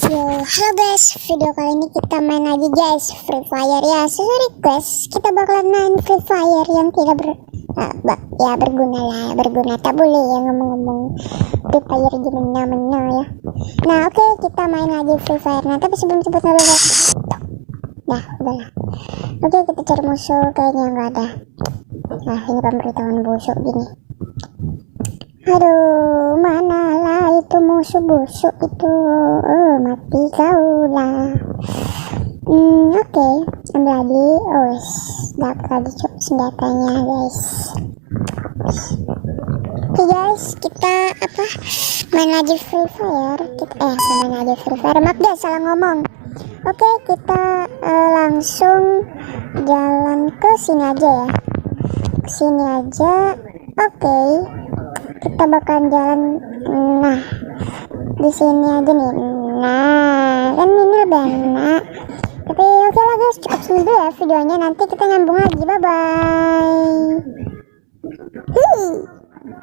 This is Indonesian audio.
Yo, halo guys, video kali ini kita main lagi guys, Free Fire ya. Sesuai request, kita bakalan main Free Fire yang tidak berguna lah, berguna. Tak boleh ya ngomong-ngomong Free Fire gimana ya. Nah oke, kita main lagi Free Fire. Nah tapi sebelum cepet nah udahlah. Oke, kita cari musuh, kayaknya nggak ada. Nah ini pemberitahuan busuk gini. Aduh, manalah itu musuh busuk itu. Mati kau lah. Oke, ambil lagi. Dapat lagi senjatanya guys. Oke guys, kita main lagi Free Fire. Main lagi Free Fire. Maaf guys, salah ngomong. Oke, kita langsung jalan ke sini aja ya. Ke sini aja. Oke. Kita bakalan jalan di sini aja nih. Nah, kan ini lebih enak. Tapi oke lah guys, cukup sini dulu ya videonya. Nanti kita nyambung lagi. Bye bye.